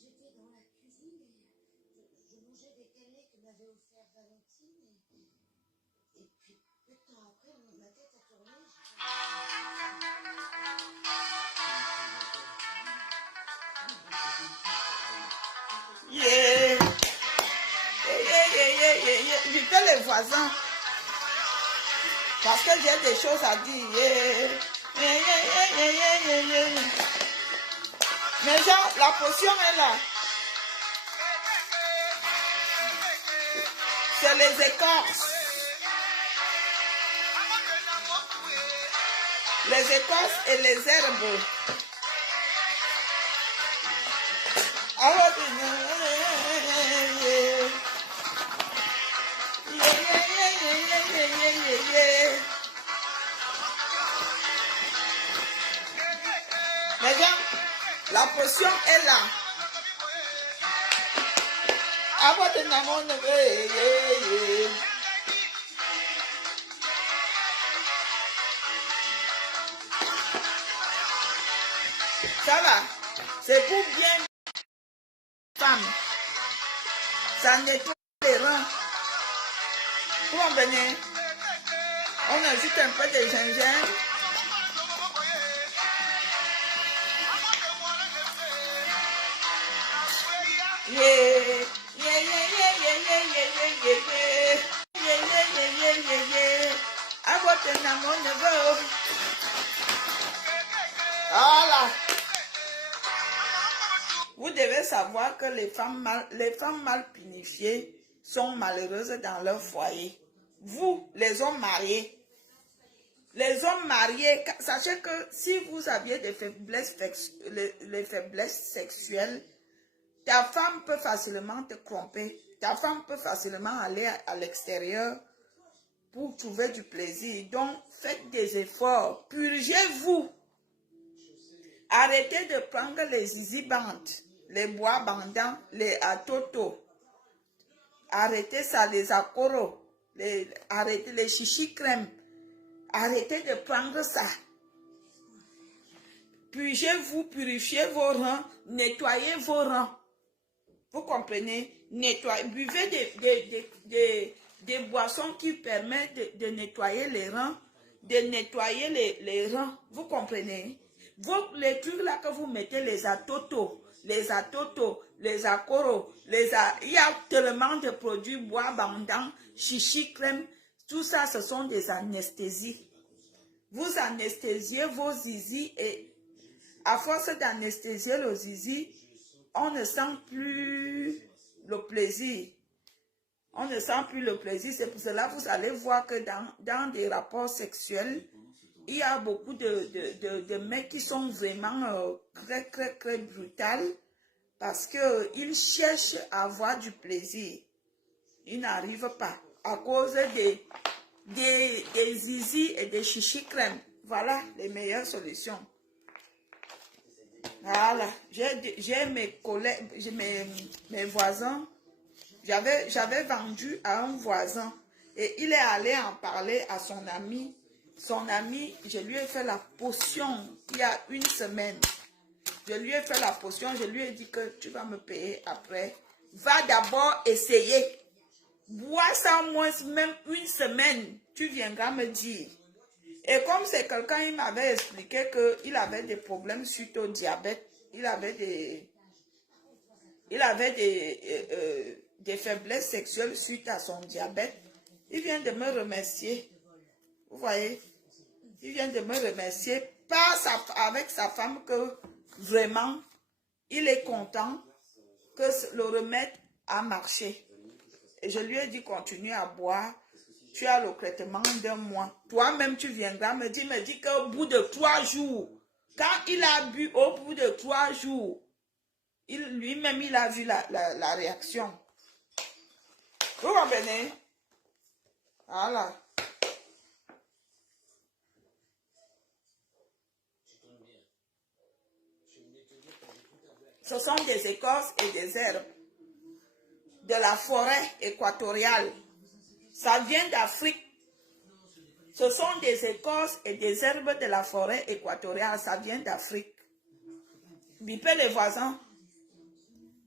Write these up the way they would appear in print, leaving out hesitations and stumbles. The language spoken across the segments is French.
j'étais dans la cuisine et je mangeais des cannelés que m'avait offert Valentine. Et puis, peu de temps après, ma tête a tourné. Yeah. Je fais les voisins. Parce que j'ai des choses à dire. Mais genre, la potion est là. C'est les écorces. Les écorces et les herbes. Alors, mais genre, la potion est là. Ça va. C'est pour bien femme. Ça nettoie les reins. Vous comprenez? On ajoute un peu de gingembre. Voilà. Vous devez savoir que les femmes mal punifiées sont malheureuses dans leur foyer. Vous, les hommes mariés, sachez que si vous aviez des faiblesses, les faiblesses sexuelles, ta femme peut facilement te tromper. Ta femme peut facilement aller à l'extérieur pour trouver du plaisir. Donc, faites des efforts. Purgez-vous. Arrêtez de prendre les zizi bandes, les bois bandants, les atoto. Arrêtez ça, les akoros. Arrêtez les chichi crème. Arrêtez de prendre ça. Purgez-vous, purifiez vos reins, nettoyez vos reins. Vous comprenez? Buvez des boissons qui permettent de nettoyer les reins, de nettoyer les reins. Vous comprenez? Les trucs là que vous mettez, les atoto, les akoros, il y a tellement de produits bois bandants, chichi crème, tout ça, ce sont des anesthésies. Vous anesthésiez vos zizi et à force d'anesthésier le zizi, on ne sent plus le plaisir. On ne sent plus le plaisir. C'est pour cela que vous allez voir que dans des rapports sexuels, il y a beaucoup de mecs qui sont vraiment très brutals parce qu'ils cherchent à avoir du plaisir. Ils n'arrivent pas à cause des zizi et des chichi crème. Voilà les meilleures solutions. Voilà, j'ai mes collègues, mes voisins. J'avais vendu à un voisin et il est allé en parler à son ami. Son ami, je lui ai fait la potion il y a une semaine. Je lui ai fait la potion, je lui ai dit que tu vas me payer après. Va d'abord essayer. Bois ça au moins même une semaine, tu viendras me dire. Et comme c'est quelqu'un, il m'avait expliqué qu'il avait des problèmes suite au diabète. Il avait des faiblesses sexuelles suite à son diabète. Il vient de me remercier. Vous voyez? Il vient de me remercier avec sa femme que vraiment, il est content que le remède a marché. Et je lui ai dit, continue à boire. Tu as le traitement d'un mois. Toi-même, tu viendras me dire qu'au bout de 3 jours, quand il a bu au bout de 3 jours, lui-même, il a vu la réaction. Vous comprenez? Voilà. Ce sont des écorces et des herbes de la forêt équatoriale. Ça vient d'Afrique. Ce sont des écorces et des herbes de la forêt équatoriale. Ça vient d'Afrique. Bipez les voisins.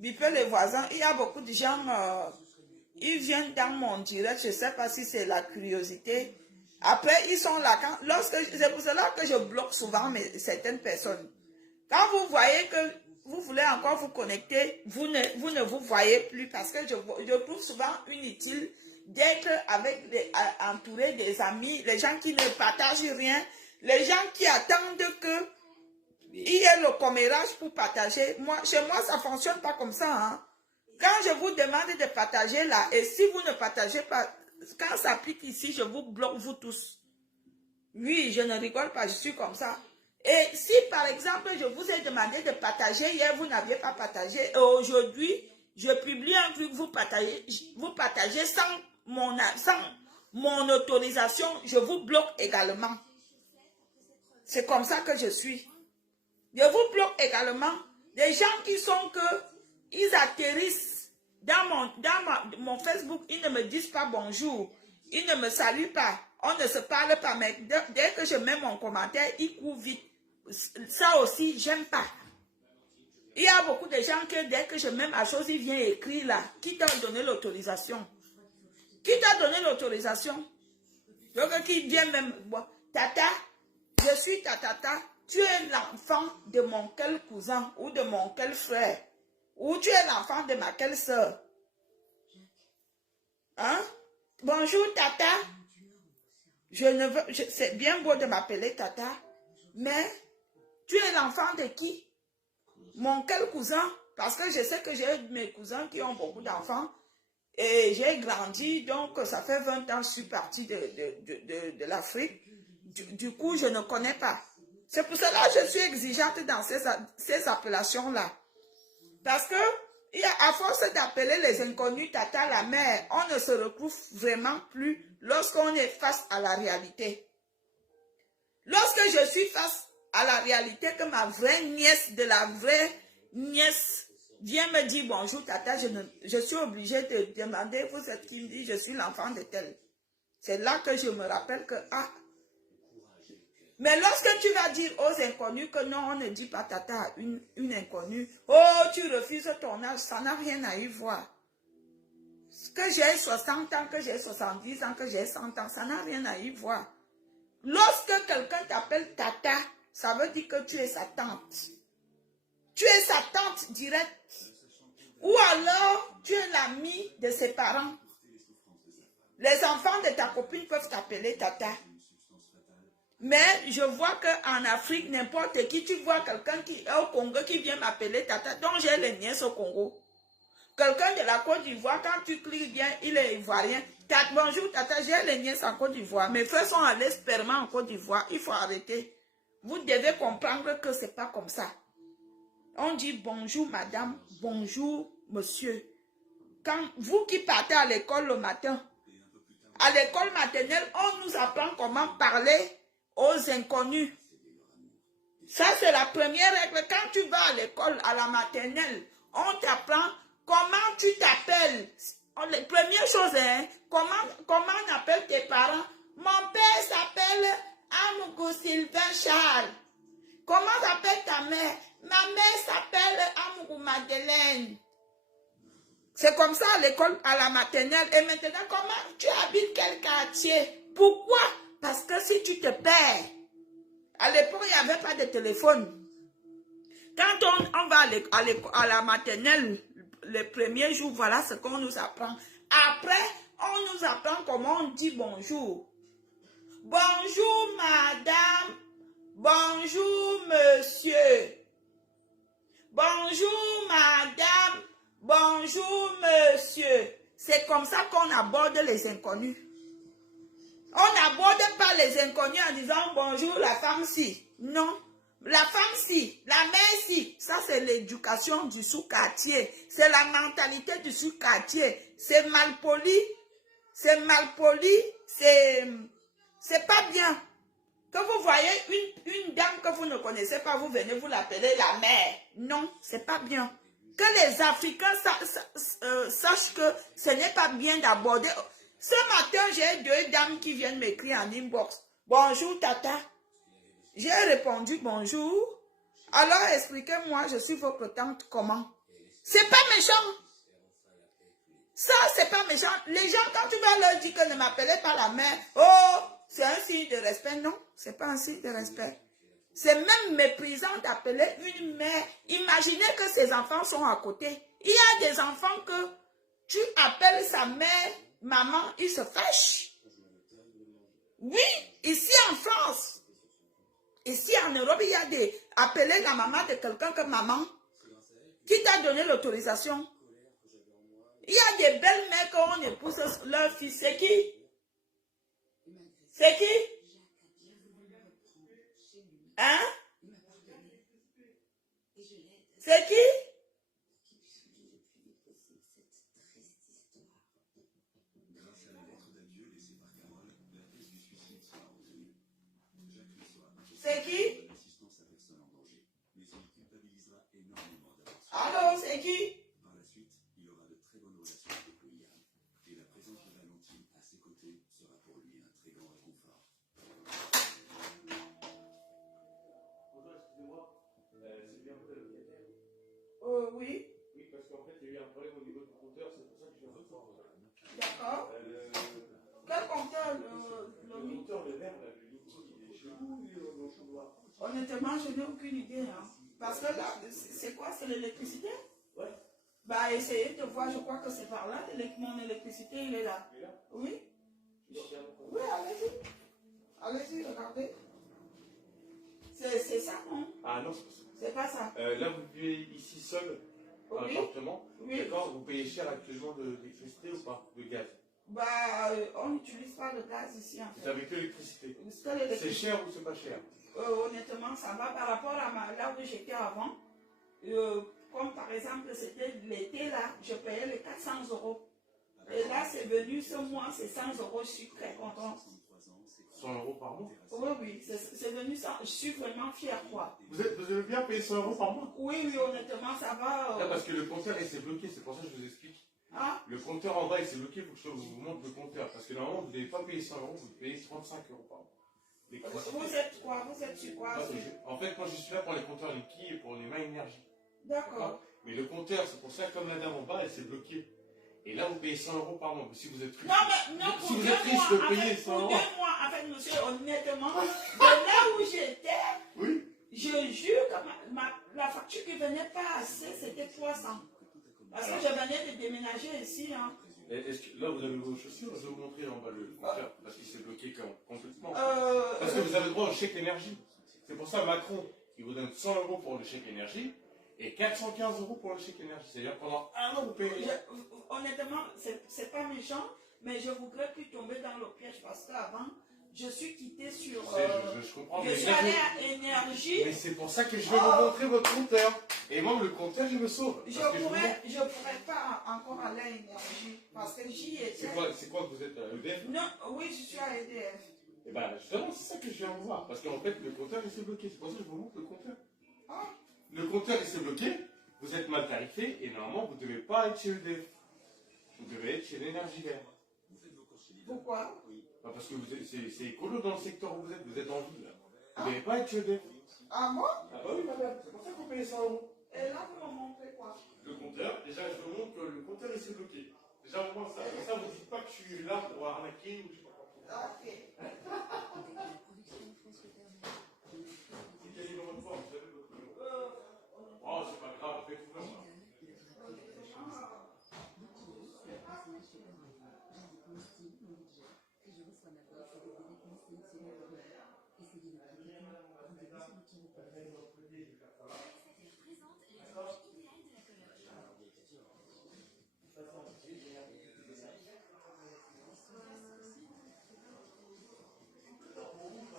bipez les voisins. Il y a beaucoup de gens, ils viennent dans mon direct, je ne sais pas si c'est la curiosité. Après, ils sont là. C'est pour cela que je bloque souvent certaines personnes. Quand vous voyez que vous voulez encore vous connecter, vous ne vous voyez plus parce que je trouve souvent inutile d'être entouré des amis, les gens qui ne partagent rien, les gens qui attendent que il y ait le commérage pour partager. Chez moi, ça ne fonctionne pas comme ça. Hein. Quand je vous demande de partager là, et si vous ne partagez pas, quand ça applique ici, je vous bloque vous tous. Oui, je ne rigole pas, je suis comme ça. Et si par exemple, je vous ai demandé de partager, hier vous n'aviez pas partagé, et aujourd'hui, je publie un truc, vous partagez sans mon autorisation, je vous bloque également. C'est comme ça que je suis. Je vous bloque également des gens qui sont ils atterrissent dans mon Facebook, ils ne me disent pas bonjour, ils ne me saluent pas, on ne se parle pas, mais dès que je mets mon commentaire, ils courent vite. Ça aussi, j'aime pas. Il y a beaucoup de gens que dès que je mets ma chose, ils viennent écrire là. Qui t'a donné l'autorisation? Qui t'a donné l'autorisation? Donc, qui vient même... Bon, Tata, je suis ta tata. Tu es l'enfant de mon quel cousin ou de mon quel frère. Ou tu es l'enfant de ma quelle soeur. Hein? Bonjour, Tata. C'est bien beau de m'appeler Tata. Mais... tu es l'enfant de qui? Mon quel cousin? Parce que je sais que j'ai mes cousins qui ont beaucoup d'enfants. Et j'ai grandi, donc ça fait 20 ans que je suis partie de l'Afrique. Du coup, je ne connais pas. C'est pour cela que je suis exigeante dans ces appellations-là. Parce que, à force d'appeler les inconnus, tata, la mère, on ne se retrouve vraiment plus lorsqu'on est face à la réalité. Lorsque je suis face à la réalité que ma vraie nièce de la vraie nièce vient me dire bonjour tata, je suis obligée de demander, vous êtes qui? Me dit je suis l'enfant de tel. C'est là que je me rappelle que mais lorsque tu vas dire aux inconnus que non, on ne dit pas tata à une inconnue, oh tu refuses ton âge, ça n'a rien à y voir. Que j'ai 60 ans, que j'ai 70 ans, que j'ai 100 ans, ça n'a rien à y voir. Lorsque quelqu'un t'appelle tata, ça veut dire que tu es sa tante. Tu es sa tante directe. Ou alors, tu es l'ami de ses parents. Les enfants de ta copine peuvent t'appeler tata. Mais je vois qu'en Afrique, n'importe qui, tu vois quelqu'un qui est au Congo qui vient m'appeler tata, donc j'ai les nièces au Congo. Quelqu'un de la Côte d'Ivoire, quand tu cliques bien, il est ivoirien. Bonjour tata, j'ai les nièces en Côte d'Ivoire. Mes frères sont allés sperma en Côte d'Ivoire. Il faut arrêter. Vous devez comprendre que ce n'est pas comme ça. On dit bonjour madame, bonjour monsieur. Quand vous qui partez à l'école le matin, à l'école maternelle, on nous apprend comment parler aux inconnus. Ça, c'est la première règle. Quand tu vas à l'école, à la maternelle, on t'apprend comment tu t'appelles. La première chose, hein, comment on appelle tes parents. Mon père s'appelle Amougou Sylvain Charles. Comment s'appelle ta mère? Ma mère s'appelle Amougou Madeleine. C'est comme ça à l'école, à la maternelle. Et maintenant, comment tu habites quel quartier? Pourquoi? Parce que si tu te perds, à l'époque, il n'y avait pas de téléphone. Quand on va à la maternelle, les premiers jours, voilà ce qu'on nous apprend. Après, on nous apprend comment on dit bonjour. Bonjour madame, bonjour monsieur, bonjour madame, bonjour monsieur. C'est comme ça qu'on aborde les inconnus. On n'aborde pas les inconnus en disant bonjour la femme si. Non. La femme si, la mère si. Ça c'est l'éducation du sous-quartier. C'est la mentalité du sous-quartier. C'est mal poli. C'est mal poli. C'est pas bien. Que vous voyez une dame que vous ne connaissez pas, vous venez, vous l'appelez la mère. Non, c'est pas bien. Que les Africains sachent que ce n'est pas bien d'aborder. Ce matin, j'ai 2 dames qui viennent m'écrire en inbox. Bonjour, tata. J'ai répondu bonjour. Alors, expliquez-moi, je suis votre tante, comment? C'est pas méchant. Ça, c'est pas méchant. Les gens, quand tu vas leur dire que ne m'appelez pas la mère, oh, c'est un signe de respect. Non, c'est pas un signe de respect. C'est même méprisant d'appeler une mère. Imaginez que ses enfants sont à côté. Il y a des enfants que tu appelles sa mère, maman, ils se fâchent. Oui, ici en France. Ici en Europe, il y a des... Appeler la maman de quelqu'un que maman, qui t'a donné l'autorisation. Il y a des belles-mères quand on épouse leur fils. C'est qui? C'est qui? Hein? C'est qui? C'est qui? Allô, c'est qui? Par la suite, il aura de très bonnes relations avec William. Et la présence de Valentine à ses côtés sera pour lui un très grand réconfort. Bonjour, excusez-moi, c'est bien vous le locataire? Oui. Oui, parce qu'en fait, il y a eu un problème au niveau du compteur, c'est pour ça que je viens de voir. D'accord. Quel compteur le compteur, le vert, là, le liquide, il est chez vous ou il est dans le chaudroir? Honnêtement, je n'ai aucune idée. Hein. Parce que là, c'est quoi? C'est l'électricité? Ouais. Bah, essayez de voir, je crois que c'est par là. Mon électricité, il est là. Il est là? Oui. Je suis sûr. Oui, allez-y. Allez-y, regardez. C'est ça, non? Ah non, c'est pas ça. C'est pas ça. Là, vous vivez ici seul, dans Oui. l'appartement. Oui. D'accord, vous payez cher actuellement d'électricité ou pas? De gaz? Bah, on n'utilise pas le gaz ici, en Vous fait. avez que l'électricité. C'est C'est cher ou c'est pas cher? Honnêtement, ça va par rapport à là où j'étais avant. Comme par exemple, c'était l'été là, je payais les 400 euros. Et là, c'est venu ce mois, c'est 100 euros, je suis très contente. 100 euros par mois? Oui, oui, c'est venu ça, je suis vraiment fière, quoi. Vous avez bien payé 100 euros par mois? Oui, oui, honnêtement, ça va. Là, parce que le compteur, il s'est bloqué, c'est pour ça que je vous explique. Ah, Le compteur en bas, il s'est bloqué, il faut que je vous montre le compteur. Parce que normalement, vous n'avez pas payé 100 euros, vous payez 35 euros par mois. vous êtes quoi? Vous êtes sur quoi? En fait, moi, je suis là pour les compteurs Linky et pour les mains énergie. D'accord. Mais le compteur, c'est pour ça que comme la dame en bas, elle s'est bloquée. Et là, vous payez 100 euros par mois. Mais si vous êtes riche, Non, mais non, si pour vous 2 êtes riche, mois, de en payer fait, 100 pour euros. 2 mois, en fait, monsieur, honnêtement, de là où j'étais, Oui. je jure que la facture qui venait pas assez, c'était 300. Parce que je venais de déménager ici. Hein. Est-ce que là, vous avez vos chaussures? Je vais vous montrer en bas le compteur. Parce qu'il s'est bloqué complètement. Euh, Parce que vous avez le droit au chèque énergie. C'est pour ça Macron, il vous donne 100 euros pour le chèque énergie et 415 euros pour le chèque énergie. C'est-à-dire pendant un an, vous payez. Honnêtement, c'est pas méchant, mais je voudrais plus tomber dans le piège parce qu'avant, je suis quittée sur. Je comprends. Je Mais suis là, allée à énergie. mais c'est pour ça que je vais vous montrer votre compteur. Et moi, le compteur, je me sauve. Je Parce que pourrais pas encore aller à énergie parce que j'y étais. C'est quoi que vous êtes à EDF? Non, oui, je suis à EDF. Et bien, justement, c'est ça que je viens vous voir. Parce qu'en fait, le compteur, il s'est bloqué. C'est pour ça que je vous montre le compteur. Ah, Le compteur, il s'est bloqué. Vous êtes mal tarifé. Et normalement, vous ne devez pas être chez EDF. Vous devez être chez l'Énergie Verte. pourquoi? Bah, parce que c'est écolo dans le secteur où vous êtes. Vous êtes en ville. Vous ne devez pas être chez EDF. Ah, moi? Ah bah oui, madame. C'est pour ça que vous payez 100 euros. Et là, vous me montrez quoi? Le compteur, déjà, je vous montre que le compteur, il s'est bloqué. Déjà, au moins ça. Comme ça, vous ne dites pas que je suis là pour arnaquer ou je sais pas quoi. Ok. Quel numéro de forme, vous avez votre numéro? Oh, c'est pas grave, faites-vous là.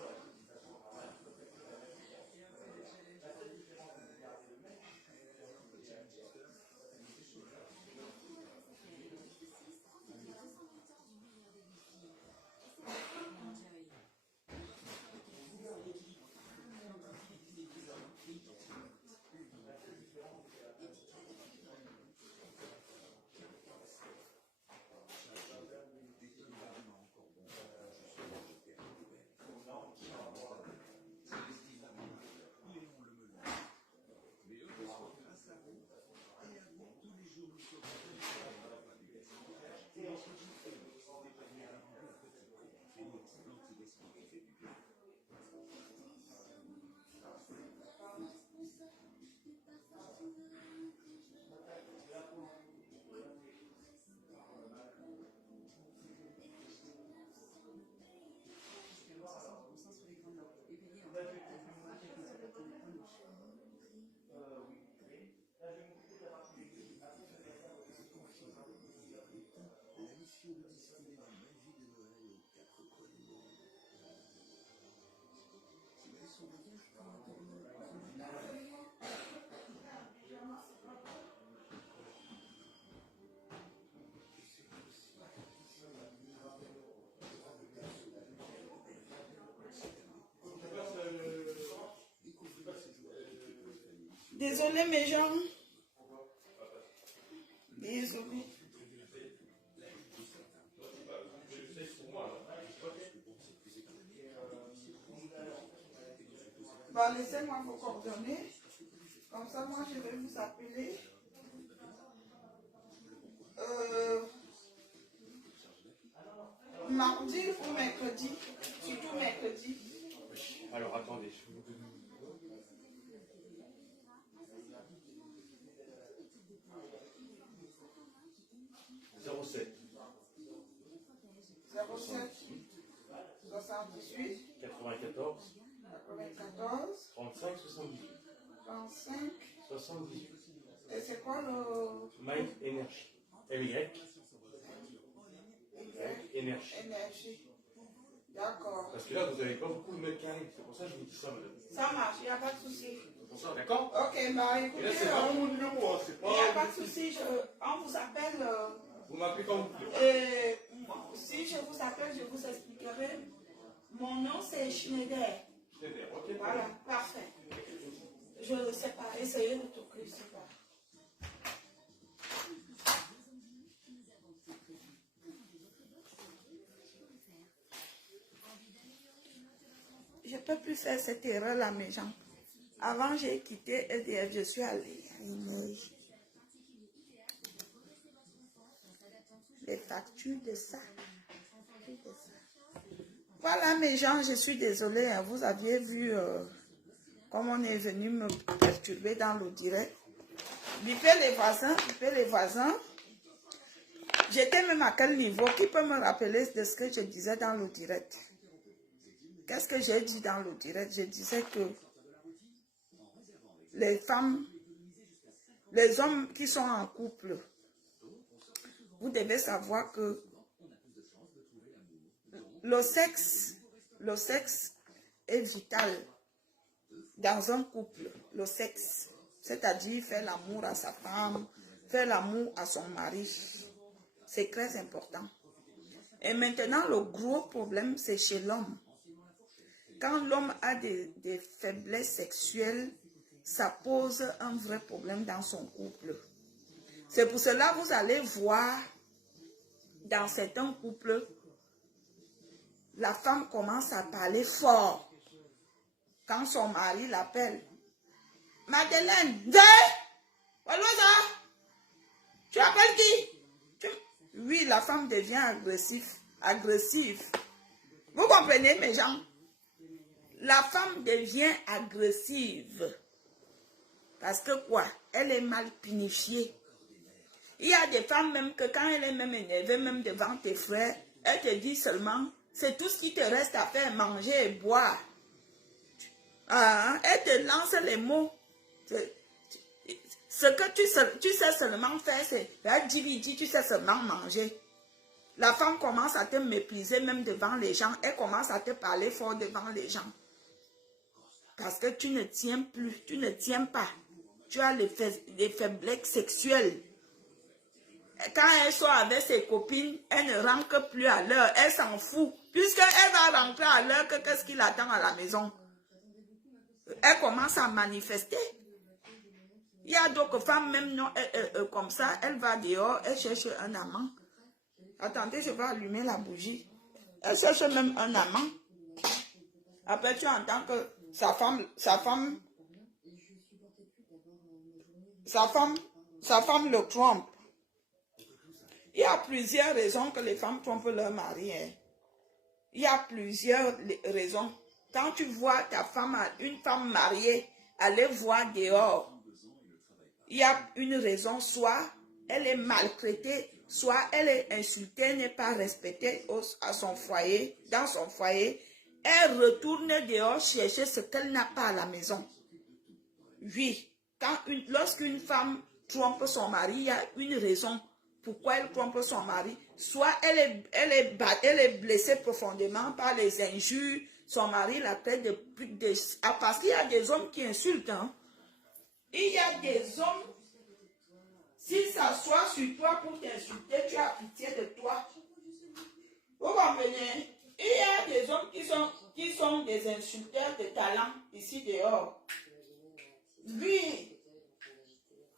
Désolée mes gens. Désolée. Bon, laissez-moi vos coordonnées. Comme ça, moi, je vais vous appeler. Mardi ou mercredi. Surtout mercredi. Alors attendez, je vais vous donner. 07 78 94 94 35 78 35. 78. Et c'est quoi le My Energy. LY Énergie. énergie? D'accord. Parce que là, vous n'avez pas beaucoup de mètres carrés. C'est pour ça que je vous dis ça, madame. Ça marche, il n'y a pas de souci. C'est pour ça, d'accord? Ok, bah Et écoutez, là, c'est vraiment mon numéro, hein. C'est il n'y a pas. pas de souci. On vous appelle. Vous m'appelez quand vous voulez. Et si je vous appelle, je vous expliquerai. Mon nom c'est Schneider. Schneider, ok. Voilà, parfait. Je ne sais pas, essayez de toquer, c'est pas. Je ne peux plus faire cette erreur-là, mes gens. Avant, j'ai quitté EDF, je suis allée à Énergie. Les factures de ça. Voilà, mes gens, je suis désolée. Hein, vous aviez vu comme on est venu me perturber dans le direct. Bipez les voisins, bipez les voisins. J'étais même à quel niveau? Qui peut me rappeler de ce que je disais dans le direct? Qu'est-ce que j'ai dit dans le direct? Je disais que les femmes, les hommes qui sont en couple, vous devez savoir que le sexe est vital dans un couple. Le sexe, c'est-à-dire faire l'amour à sa femme, faire l'amour à son mari. C'est très important. Et maintenant, le gros problème, c'est chez l'homme. Quand l'homme a des faiblesses sexuelles, ça pose un vrai problème dans son couple. C'est pour cela que vous allez voir dans certains couples, la femme commence à parler fort. Quand son mari l'appelle, Madeleine, tu appelles qui? Oui, la femme devient agressive. Vous comprenez, mes gens? La femme devient agressive. Parce que quoi? Elle est mal punifiée. Il y a des femmes même que quand elle est même énervée, même devant tes frères, elle te dit seulement, c'est tout ce qui te reste à faire, manger et boire. Elle te lance les mots. Ce que tu sais seulement faire, c'est tu sais seulement manger. La femme commence à te mépriser même devant les gens. Elle commence à te parler fort devant les gens. Parce que tu ne tiens plus, tu ne tiens pas. Tu as des faiblesses sexuelles. Quand elle sort avec ses copines, elle ne rentre plus à l'heure. Elle s'en fout. Puisqu'elle va rentrer à l'heure, qu'est-ce qui l'attend à la maison? Elle commence à manifester. Il y a d'autres femmes, même non, comme ça, elle va dehors, elle cherche un amant. Attendez, je vais allumer la bougie. Elle cherche même un amant. Après, tu entends que sa femme le trompe. Il y a plusieurs raisons que les femmes trompent leur mari. Hein. Il y a plusieurs raisons. Quand tu vois une femme mariée aller voir dehors, il y a une raison, soit elle est maltraitée, soit elle est insultée, n'est pas respectée à son foyer, dans son foyer. Elle retourne dehors chercher ce qu'elle n'a pas à la maison. Oui, lorsqu'une femme trompe son mari, il y a une raison pourquoi elle trompe son mari. Soit elle est blessée profondément par les injures, son mari la traite parce qu'il y a des hommes qui insultent. Hein. Il y a des hommes, s'ils s'assoient sur toi pour t'insulter, tu as pitié de toi. Vous comprenez? Il y a des hommes qui sont des insulteurs de talent ici dehors. Lui,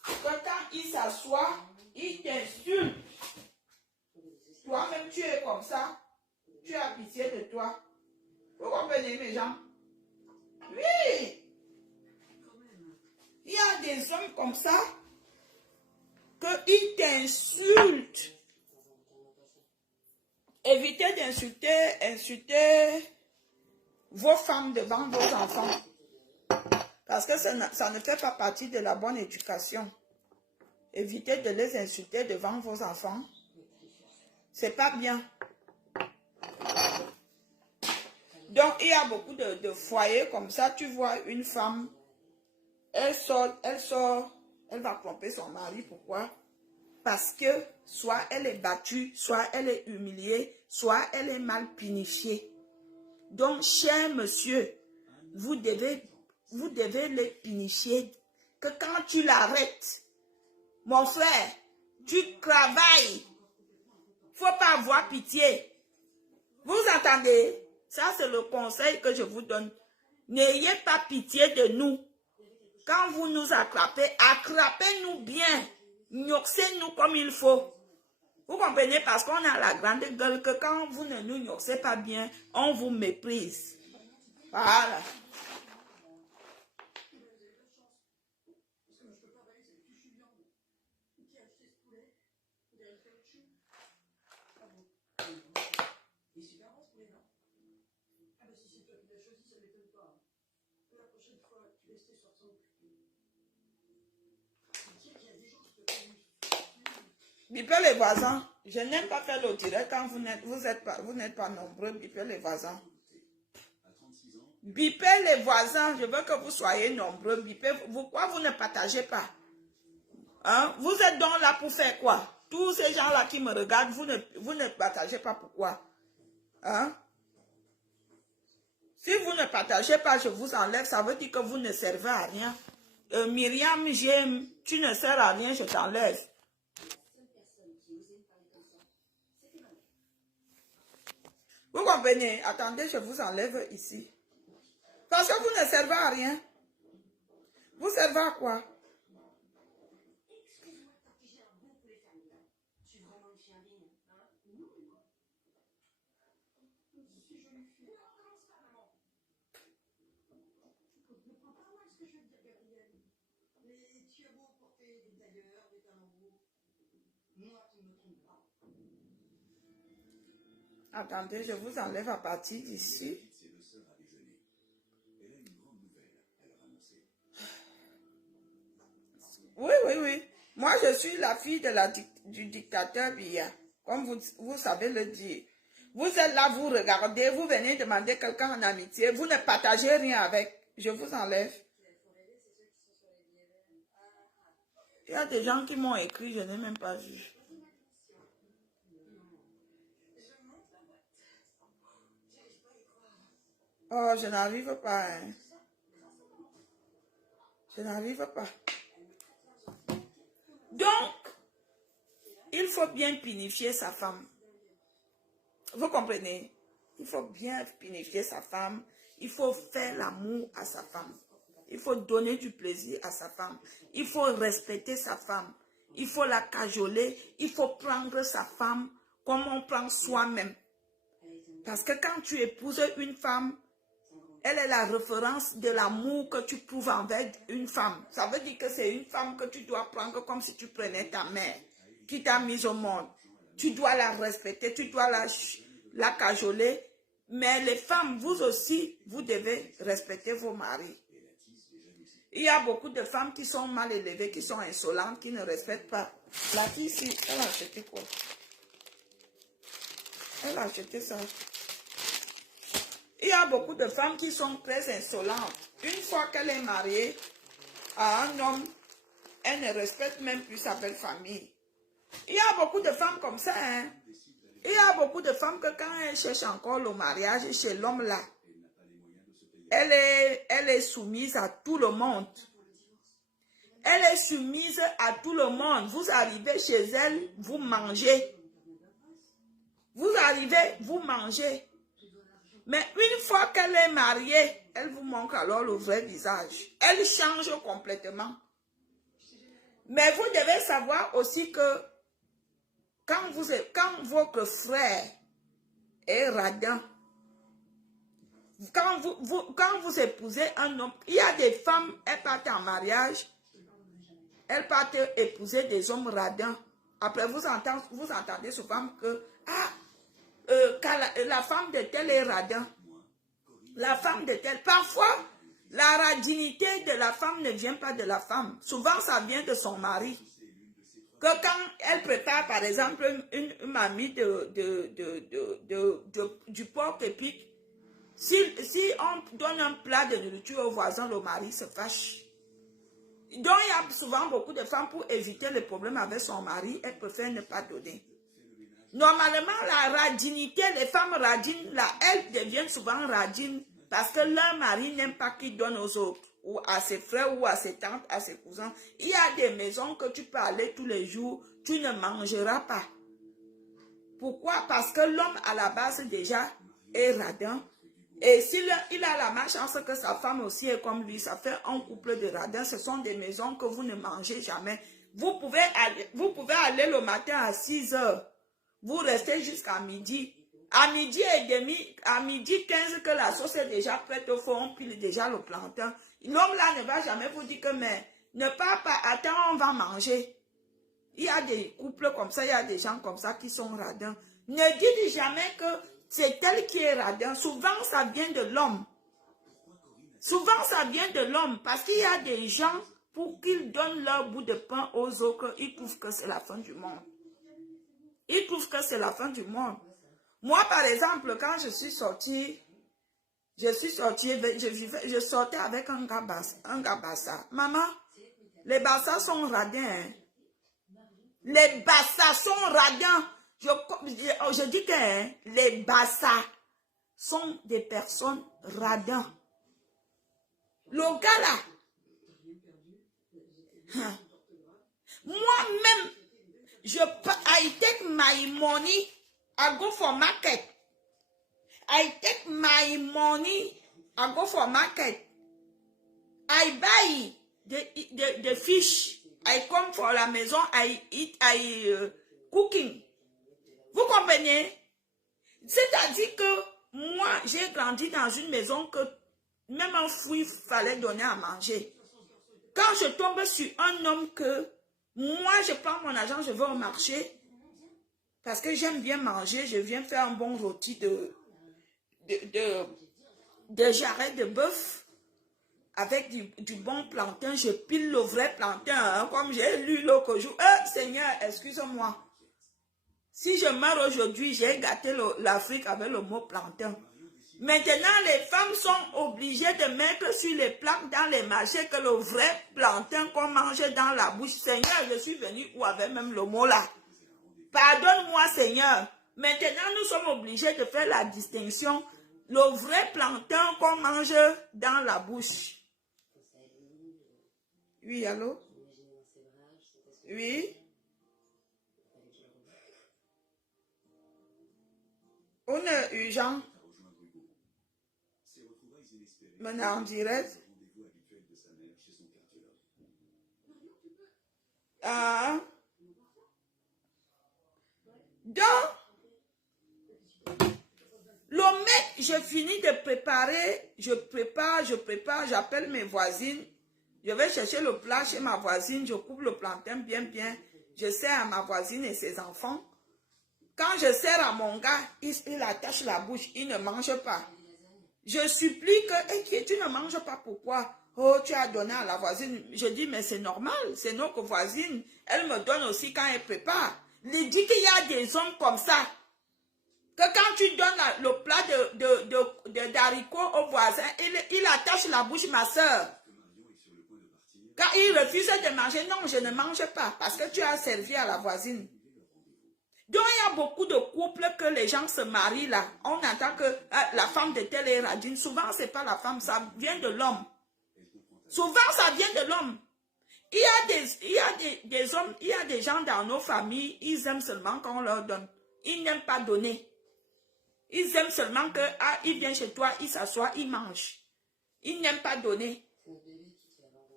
que quand il s'assoit, il t'insulte. Toi-même, tu es comme ça. Tu as pitié de toi. Vous comprenez, mes gens? Oui. Il y a des hommes comme ça qu'ils t'insultent. Évitez d'insulter vos femmes devant vos enfants. Parce que ça ne fait pas partie de la bonne éducation. Évitez de les insulter devant vos enfants. C'est pas bien. Donc, il y a beaucoup de foyers comme ça. Tu vois une femme, elle va tromper son mari. Pourquoi? Parce que soit elle est battue, soit elle est humiliée, soit elle est mal punifiée. Donc, cher monsieur, vous devez les punifier. Que quand tu l'arrêtes, mon frère, tu travailles. Faut pas avoir pitié. Vous entendez? Ça, c'est le conseil que je vous donne. N'ayez pas pitié de nous. Quand vous nous attrapez, attrapez-nous bien. Gnoxez-nous comme il faut. Vous comprenez? Parce qu'on a la grande gueule que quand vous ne nous gnoxez pas bien, on vous méprise. Voilà. Bipez les voisins. Je n'aime pas faire le direct quand vous n'êtes pas nombreux. Bipez les voisins. Bipez les voisins. Je veux que vous soyez nombreux. Bipez. Pourquoi vous ne partagez pas? Hein? Vous êtes donc là pour faire quoi? Tous ces gens-là qui me regardent, vous ne partagez pas. Pourquoi? Hein? Si vous ne partagez pas, je vous enlève. Ça veut dire que vous ne servez à rien. Myriam, j'aime. Tu ne sers à rien, je t'enlève. Vous comprenez? Attendez, je vous enlève ici. Parce que vous ne servez à rien. Vous servez à quoi? Attendez, je vous enlève à partir d'ici. Oui, oui, oui. Moi, je suis la fille du dictateur Biya. Comme vous savez le dire. Vous êtes là, vous regardez, vous venez demander quelqu'un en amitié. Vous ne partagez rien avec. Je vous enlève. Il y a des gens qui m'ont écrit, je n'ai même pas vu. Oh, je n'arrive pas. Hein. Je n'arrive pas. Donc, il faut bien punifier sa femme. Vous comprenez? Il faut bien punifier sa femme. Il faut faire l'amour à sa femme. Il faut donner du plaisir à sa femme. Il faut respecter sa femme. Il faut la cajoler. Il faut prendre sa femme comme on prend soi-même. Parce que quand tu épouses une femme, elle est la référence de l'amour que tu prouves envers une femme. Ça veut dire que c'est une femme que tu dois prendre comme si tu prenais ta mère qui t'a mise au monde. Tu dois la respecter, tu dois la cajoler. Mais les femmes, vous aussi, vous devez respecter vos maris. Il y a beaucoup de femmes qui sont mal élevées, qui sont insolentes, qui ne respectent pas. La fille ici, elle a acheté quoi? Elle a acheté ça. Il y a beaucoup de femmes qui sont très insolentes. Une fois qu'elle est mariée à un homme, elle ne respecte même plus sa belle famille. Il y a beaucoup de femmes comme ça. Hein? Il y a beaucoup de femmes que quand elles cherchent encore le mariage chez l'homme là, elle est soumise à tout le monde. Elle est soumise à tout le monde. Vous arrivez chez elle, vous mangez. Vous arrivez, vous mangez. Mais une fois qu'elle est mariée, elle vous montre alors le vrai visage. Elle change complètement. Mais vous devez savoir aussi que quand votre frère est radin, quand vous épousez un homme, il y a des femmes, elles partent en mariage, elles partent épouser des hommes radins. Après, vous entendez souvent que la femme de tel est radin. La femme de tel. Parfois, la radinité de la femme ne vient pas de la femme. Souvent, ça vient de son mari. Que quand elle prépare, par exemple, une mamie du porc épic, si on donne un plat de nourriture au voisin, le mari se fâche. Donc, il y a souvent beaucoup de femmes, pour éviter le problème avec son mari, elles préfèrent ne pas donner. Normalement, la radinité, les femmes radines, là, elles deviennent souvent radines parce que leur mari n'aime pas qu'ils donnent aux autres, ou à ses frères, ou à ses tantes, à ses cousins. Il y a des maisons que tu peux aller tous les jours, tu ne mangeras pas. Pourquoi? Parce que l'homme, à la base, déjà, est radin. Et s'il a la malchance que sa femme aussi est comme lui, ça fait un couple de radins. Ce sont des maisons que vous ne mangez jamais. Vous pouvez aller le matin à 6 heures. Vous restez jusqu'à midi. À midi et demi, à midi 15 que la sauce est déjà prête au fond, on pile déjà le plantain. L'homme là ne va jamais vous dire que mais ne pars pas, attends, on va manger. Il y a des couples comme ça, il y a des gens comme ça qui sont radins. Ne dites jamais que c'est elle qui est radin. Souvent, ça vient de l'homme. Souvent, ça vient de l'homme. Parce qu'il y a des gens, pour qu'ils donnent leur bout de pain aux autres, ils trouvent que c'est la fin du monde. Ils trouvent que c'est la fin du monde. Moi, par exemple, quand je sortais avec un gars bassa. Maman, les bassas sont radins. Hein? Les bassas sont radins. Je dis que hein, les bassas sont des personnes radins. Le gars là, moi-même, I take my money, I go for market. I take my money, I go for market. I buy the fish. I come for la maison, I eat, cooking. Vous comprenez? C'est-à-dire que moi, j'ai grandi dans une maison que même un fruit fallait donner à manger. Quand je tombe sur un homme que moi, je prends mon argent, je vais au marché parce que j'aime bien manger, je viens faire un bon rôti de jarret de bœuf avec du bon plantain. Je pile le vrai plantain, hein, comme j'ai lu l'autre jour. Seigneur, excuse-moi. Si je meurs aujourd'hui, j'ai gâté l'Afrique avec le mot plantain. Maintenant, les femmes sont obligées de mettre sur les plaques dans les marchés que le vrai plantain qu'on mange dans la bouche. Seigneur, je suis venu où avait même le mot là. Pardonne-moi, Seigneur. Maintenant, nous sommes obligés de faire la distinction. Le vrai plantain qu'on mange dans la bouche. Oui, allô? Oui? On est urgent. Maintenant, en direct. Donc, le mec, je finis de préparer, je prépare, j'appelle mes voisines. Je vais chercher le plat chez ma voisine, je coupe le plantain bien, je sers à ma voisine et ses enfants. Quand je sers à mon gars, il attache la bouche, il ne mange pas. Je supplie que tu ne manges pas, pourquoi? Oh, tu as donné à la voisine. Je dis, mais c'est normal, c'est notre voisine. Elle me donne aussi quand elle prépare. Il dit qu'il y a des hommes comme ça. Que quand tu donnes le plat d'haricots au voisin, il attache la bouche, ma soeur. Quand il refuse de manger, non, je ne mange pas, parce que tu as servi à la voisine. Donc, il y a beaucoup de couples que les gens se marient là. On entend que la femme de telle est radine. Souvent, ce n'est pas la femme, ça vient de l'homme. Souvent, ça vient de l'homme. Il y a des hommes, il y a des gens dans nos familles, ils aiment seulement qu'on leur donne. Ils n'aiment pas donner. Ils aiment seulement que, il vient chez toi, il s'assoit, il mange. Ils n'aiment pas donner.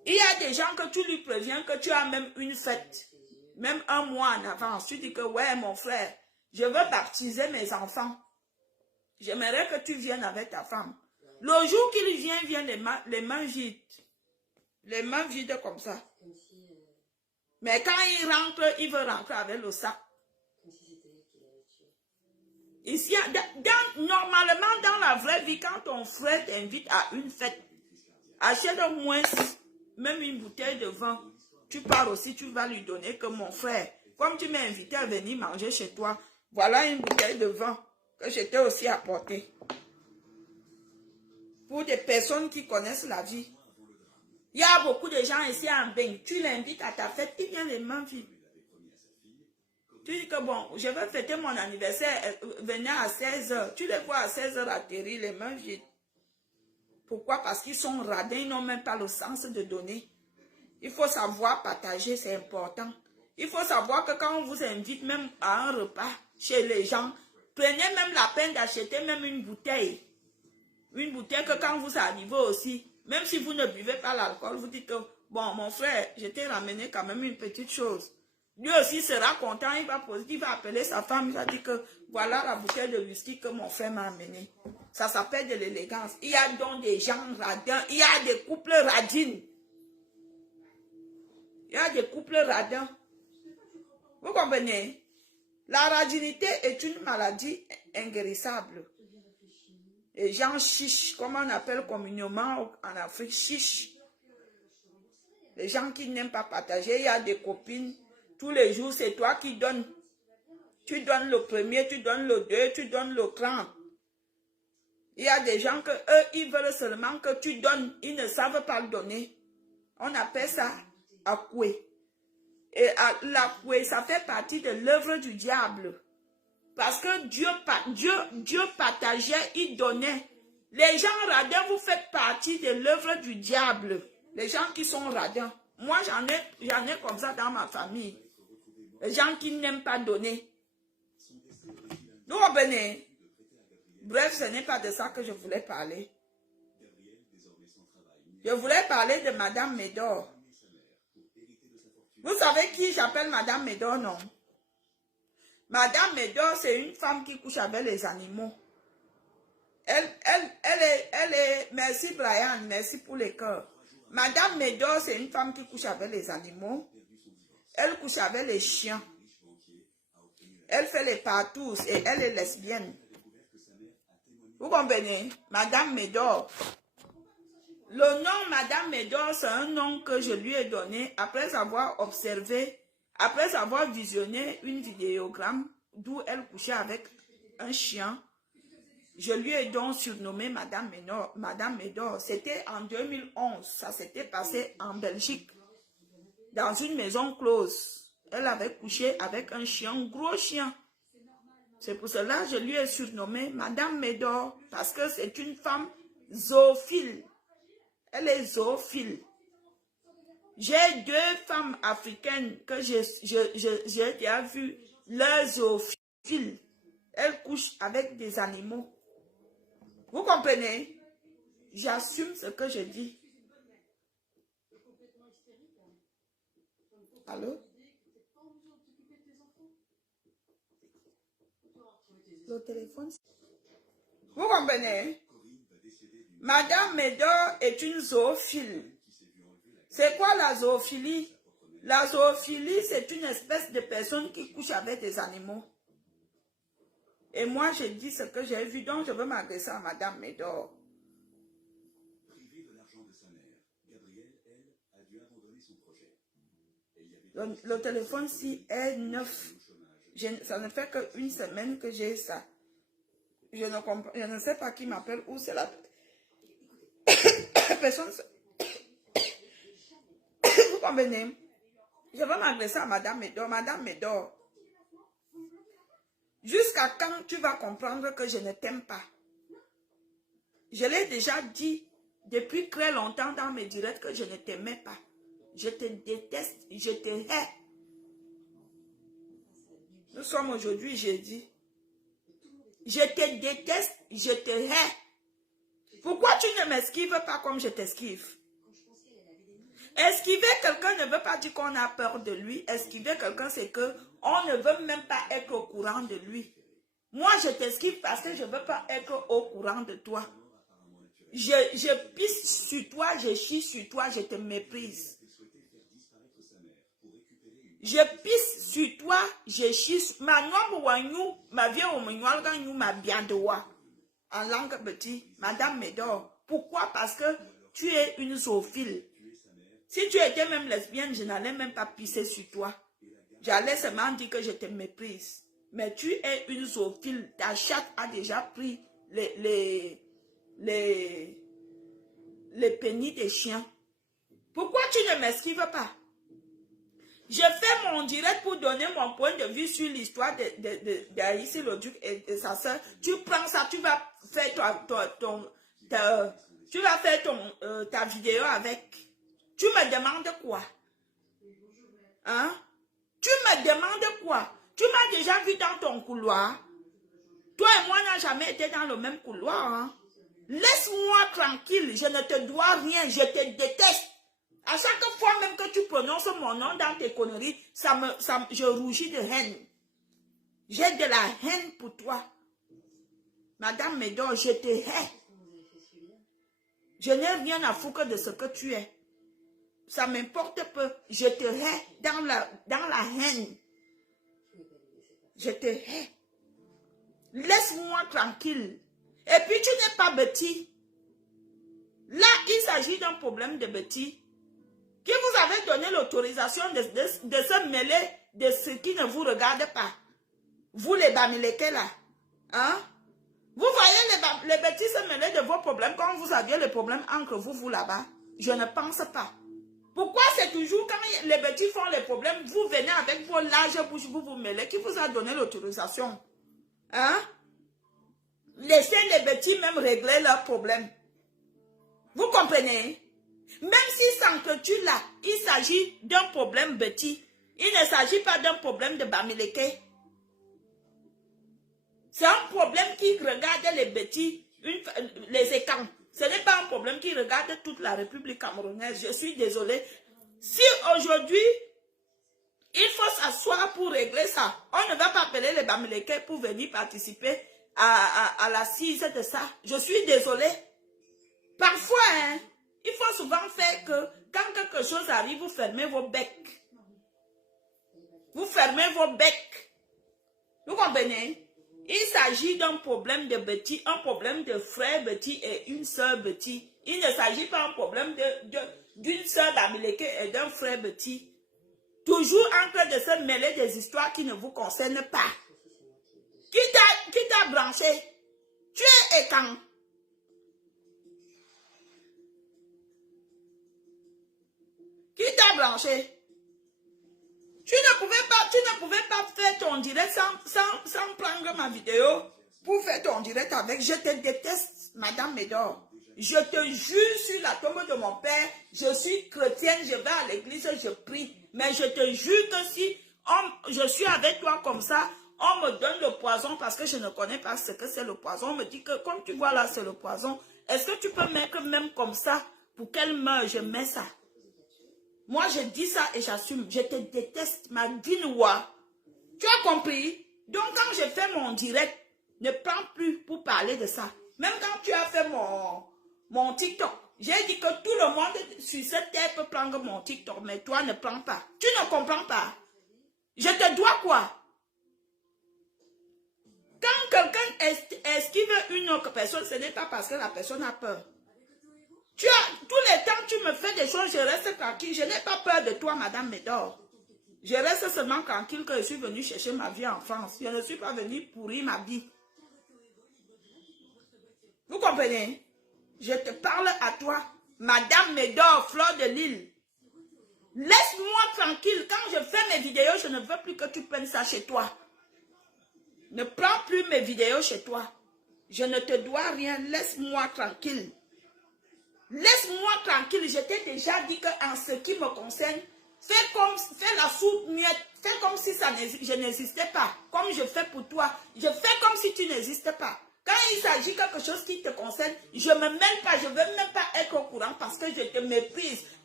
Il y a des gens que tu lui préviens que tu as même une fête, même un mois en avance. Tu dis que, ouais, mon frère, je veux baptiser mes enfants. J'aimerais que tu viennes avec ta femme. Le jour qu'il vient, il vient les mains vides. Les mains vides comme ça. Mais quand il rentre, il veut rentrer avec le sac. Ici, normalement, dans la vraie vie, quand ton frère t'invite à une fête, achète au moins même une bouteille de vin. Tu pars aussi, tu vas lui donner que mon frère, comme tu m'as invité à venir manger chez toi, voilà une bouteille de vin que je t'ai aussi apportée. Pour des personnes qui connaissent la vie. Il y a beaucoup de gens ici en bain. Tu l'invites à ta fête, il vient les mains vides. Tu dis que bon, je vais fêter mon anniversaire, venez à 16h. Tu les vois à 16h atterrir, les mains vides. Pourquoi? Parce qu'ils sont radins, ils n'ont même pas le sens de donner. Il faut savoir partager, c'est important. Il faut savoir que quand on vous invite même à un repas chez les gens, prenez même la peine d'acheter même une bouteille. Une bouteille que quand vous arrivez aussi, même si vous ne buvez pas l'alcool, vous dites que, bon, mon frère, je t'ai ramené quand même une petite chose. Lui aussi sera content, il va appeler sa femme, il va dire que, voilà la bouteille de whisky que mon frère m'a amené. Ça s'appelle de l'élégance. Il y a donc des gens radins, il y a des couples radines. Il y a des couples radins. Vous comprenez? La radinité est une maladie inguérissable. Les gens chiches, comme on appelle communément en Afrique, chiches. Les gens qui n'aiment pas partager, il y a des copines, tous les jours, c'est toi qui donnes. Tu donnes le premier, tu donnes le 2, tu donnes le 30. Il y a des gens que eux, ils veulent seulement que tu donnes, ils ne savent pas le donner. On appelle ça akoué. Et l'akoué, ça fait partie de l'œuvre du diable. Parce que Dieu partageait, il donnait. Les gens radins, vous faites partie de l'œuvre du diable. Les gens qui sont radins. Moi, j'en ai comme ça dans ma famille. Les gens qui n'aiment pas donner. Vous comprenez? Bref, ce n'est pas de ça que je voulais parler. Je voulais parler de Madame Médor. Vous savez qui j'appelle Madame Médor, non? Madame Médor, c'est une femme qui couche avec les animaux. Elle est, merci Brian, merci pour les cœurs. Madame Médor, c'est une femme qui couche avec les animaux. Elle couche avec les chiens. Elle fait les partous et elle est lesbienne. Vous comprenez? Madame Médor. Le nom Madame Médor, c'est un nom que je lui ai donné après avoir observé, après avoir visionné une vidéogramme d'où elle couchait avec un chien. Je lui ai donc surnommé Madame Médor. C'était en 2011. Ça s'était passé en Belgique. Dans une maison close. Elle avait couché avec un chien, un gros chien. C'est pour cela que je lui ai surnommé Madame Médor. Parce que c'est une femme zoophile. Elle est zoophile. J'ai 2 femmes africaines que j'ai déjà vues. Leur zoophile. Elles couchent avec des animaux. Vous comprenez? J'assume ce que je dis. Allô? Le téléphone. Vous comprenez? Madame Médor est une zoophile. C'est quoi la zoophilie? La zoophilie, c'est une espèce de personne qui couche avec des animaux. Et moi, je dis ce que j'ai vu, donc je veux m'adresser à Madame Médor. Privée de l'argent de sa mère, Gabrielle, elle, a dû abandonner son projet. Le téléphone-ci est neuf. Ça ne fait qu'une semaine que j'ai ça. Je ne sais pas qui m'appelle ou c'est la personne. Vous comprenez? Je veux m'adresser à Madame Médor. Madame Médor, jusqu'à quand tu vas comprendre que je ne t'aime pas? Je l'ai déjà dit depuis très longtemps dans mes directs que je ne t'aimais pas. Je te déteste, je te hais. Nous sommes aujourd'hui jeudi. Je te déteste, je te hais. Pourquoi tu ne m'esquives pas comme je t'esquive? Esquiver quelqu'un ne veut pas dire qu'on a peur de lui. Esquiver quelqu'un, c'est que on ne veut même pas être au courant de lui. Moi, je t'esquive parce que je ne veux pas être au courant de toi. Je pisse sur toi, je chie sur toi, je te méprise. Je pisse sur toi, je chie sur... Ma nomme wanyou, ma vie au mignon, gagnou, ma bien de wa. En langue petit, Madame Médor. Pourquoi? Parce que tu es une zoophile. Si tu étais même lesbienne, je n'allais même pas pisser sur toi. J'allais seulement dire que je te méprise. Mais tu es une zoophile. Ta chatte a déjà pris les pénis des chiens. Pourquoi tu ne m'esquives pas? Je fais mon direct pour donner mon point de vue sur l'histoire d'Aïs le Duc et sa soeur. Tu prends ça, tu vas faire ta vidéo avec. Tu me demandes quoi? Hein? Tu me demandes quoi? Tu m'as déjà vu dans ton couloir. Toi et moi n'avons jamais été dans le même couloir. Hein? Laisse-moi tranquille. Je ne te dois rien. Je te déteste. À chaque fois même que tu prononces mon nom dans tes conneries, je rougis de haine. J'ai de la haine pour toi. Madame Médor, je te hais. Je n'ai rien à foutre de ce que tu es. Ça m'importe peu. Je te hais dans la haine. Je te hais. Laisse-moi tranquille. Et puis tu n'es pas Betty. Là, il s'agit d'un problème de Betty. Qui vous avez donné l'autorisation de se mêler de ce qui ne vous regarde pas. Vous les Bamileke là. Hein? Vous voyez les Betty se mêler de vos problèmes quand vous aviez les problèmes entre vous là-bas. Je ne pense pas. Pourquoi c'est toujours quand les Betty font les problèmes, vous venez avec vos larges bouches, vous mêlez? Qui vous a donné l'autorisation? Hein? Laissez les Betty même régler leurs problèmes. Vous comprenez? Même si s'entretue là, il s'agit d'un problème Betty. Il ne s'agit pas d'un problème de Bamileke. C'est un problème qui regarde les Betty, les écans. Ce n'est pas un problème qui regarde toute la République camerounaise. Je suis désolée. Si aujourd'hui, il faut s'asseoir pour régler ça, on ne va pas appeler les Bamileke pour venir participer à l'assise de ça. Je suis désolée. Parfois, hein, il faut souvent faire que quand quelque chose arrive, vous fermez vos becs. Vous fermez vos becs. Vous comprenez? Il s'agit d'un problème de Betty, un problème de frère Betty et une soeur Betty. Il ne s'agit pas d'un problème d'une soeur Bamileke et d'un frère Betty. Toujours en train de se mêler des histoires qui ne vous concernent pas. Qui t'a branché? Tu es écan. Qui t'a branché? Tu ne pouvais pas faire ton direct sans prendre ma vidéo pour faire ton direct avec. Je te déteste, Madame Médor. Je te jure sur la tombe de mon père, je suis chrétienne, je vais à l'église, je prie. Mais je te jure que si je suis avec toi comme ça, on me donne le poison parce que je ne connais pas ce que c'est le poison. On me dit que comme tu vois là, c'est le poison. Est-ce que tu peux mettre même comme ça pour qu'elle meure? Je mets ça. Moi, je dis ça et j'assume. Je te déteste, ma dinoua. Tu as compris? Donc, quand je fais mon direct, ne prends plus pour parler de ça. Même quand tu as fait mon TikTok, j'ai dit que tout le monde sur cette terre peut prendre mon TikTok, mais toi ne prends pas. Tu ne comprends pas. Je te dois quoi? Quand quelqu'un esquive une autre personne, ce n'est pas parce que la personne a peur. Tous les temps, tu me fais des choses, je reste tranquille. Je n'ai pas peur de toi, Madame Médor. Je reste seulement tranquille que je suis venue chercher ma vie en France. Je ne suis pas venue pourrir ma vie. Vous comprenez? Je te parle à toi, Madame Médor, Fleur de Lille. Laisse-moi tranquille. Quand je fais mes vidéos, je ne veux plus que tu prennes ça chez toi. Ne prends plus mes vidéos chez toi. Je ne te dois rien. Laisse-moi tranquille. Laisse-moi tranquille. Je t'ai déjà dit qu'en ce qui me concerne, fais la sourde muette. Fais comme si je n'existais pas. Comme je fais pour toi. Je fais comme si tu n'existais pas. Quand il s'agit de quelque chose qui te concerne, je ne me mêle pas. Je ne veux même pas être au courant parce que je te méprise.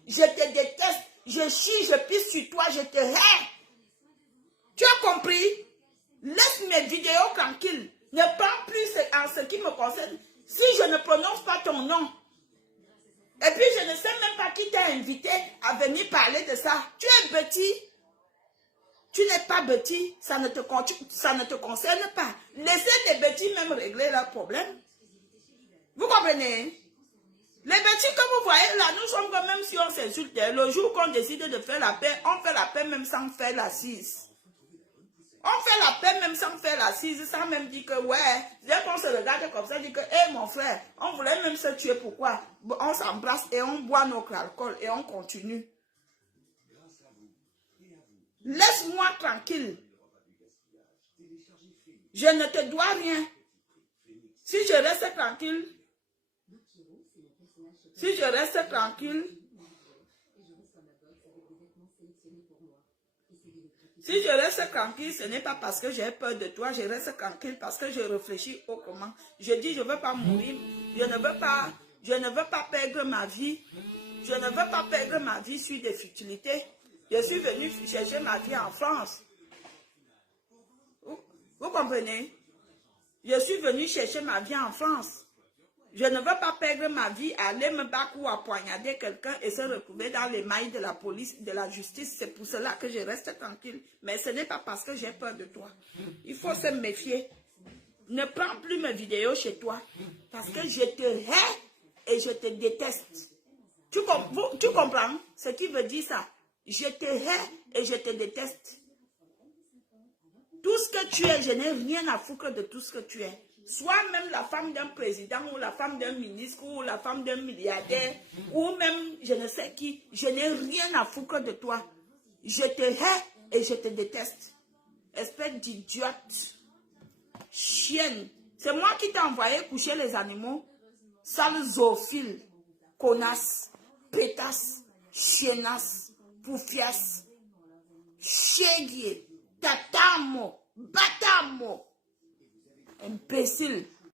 Je te déteste. Je chie, je pisse sur toi, je te hais. Tu as compris? Laisse mes vidéos tranquilles. Ne prends plus en ce qui me concerne. Si je ne prononce pas ton nom. Et puis je ne sais même pas qui t'a invité à venir parler de ça. Tu es petit. Tu n'es pas petit. Ça ne te concerne pas. Laissez les petits même régler leurs problèmes. Vous comprenez? Les petits que vous voyez là, nous sommes quand même si on s'insulte. Le jour qu'on décide de faire la paix, on fait la paix même sans faire l'assise. On fait la paix même sans faire l'assise, sans même dire que ouais, dès qu'on se regarde comme ça, on dit que hé mon frère, on voulait même se tuer, pourquoi? On s'embrasse et on boit notre alcool et on continue. Laisse-moi tranquille. Je ne te dois rien. Si je reste tranquille, si je reste tranquille, ce n'est pas parce que j'ai peur de toi, je reste tranquille parce que je réfléchis autrement. Je dis, je ne veux pas mourir, je ne veux pas perdre ma vie, je ne veux pas perdre ma vie sur des futilités. Je suis venu chercher ma vie en France. Vous comprenez? Je suis venu chercher ma vie en France. Je ne veux pas perdre ma vie, aller me battre ou à poignarder quelqu'un et se retrouver dans les mailles de la police, de la justice. C'est pour cela que je reste tranquille. Mais ce n'est pas parce que j'ai peur de toi. Il faut se méfier. Ne prends plus mes vidéos chez toi. Parce que je te hais et je te déteste. Tu comprends ce qui veut dire ça? Je te hais et je te déteste. Tout ce que tu es, je n'ai rien à foutre de tout ce que tu es. Soit même la femme d'un président, ou la femme d'un ministre, ou la femme d'un milliardaire, ou même je ne sais qui, je n'ai rien à foutre de toi. Je te hais et je te déteste. Espèce d'idiote. Chienne. C'est moi qui t'ai envoyé coucher les animaux. Sale zoophile. Connasse. Pétasse. Chiennasse. Poufiasse. Chéguier. Tatamo. Batamo. Imbécile.